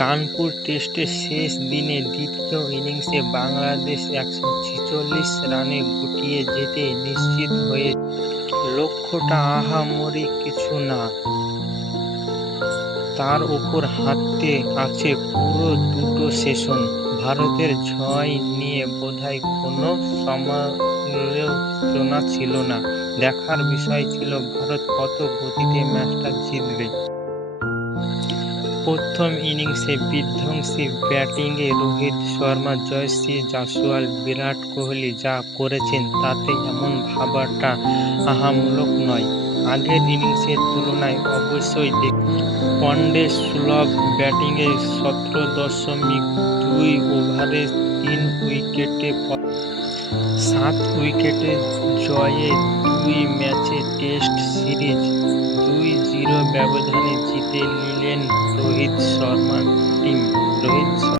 কানপুর টেস্টের শেষ দিনে দ্বিতীয় ইনিংসে বাংলাদেশ ১৪৬ রানে গুটিয়ে যেতে নিশ্চিত হয়ে লক্ষ্যটা আহামরি কিছু না, তার ওপর হাতে আছে পুরো দুটো সেশন। ভারতের জয় নিয়ে বোধহয় কোনো সমালোচনা ছিল না, দেখার বিষয় ছিল ভারত কত গতিতে ম্যাচটা জিতবে। প্রথম ইনিংসে বিধ্বংসী ব্যাটিংয়ে রোহিত শর্মা, যশস্বী জয়সওয়াল, বিরাট কোহলি যা করেছেন তাতে এমন ভাবাটা আহামূলক নয়। আগের ইনিংসের তুলনায় অবশ্যই ওয়ানডে সুলভ ব্যাটিংয়ে ১৭.২ ওভারে ৩ উইকেটে ৭ উইকেটে জয়ে ২ ম্যাচে টেস্ট সিরিজ ২-০ ব্যবধানে জিতে নিলেন রোহিত শর্মা।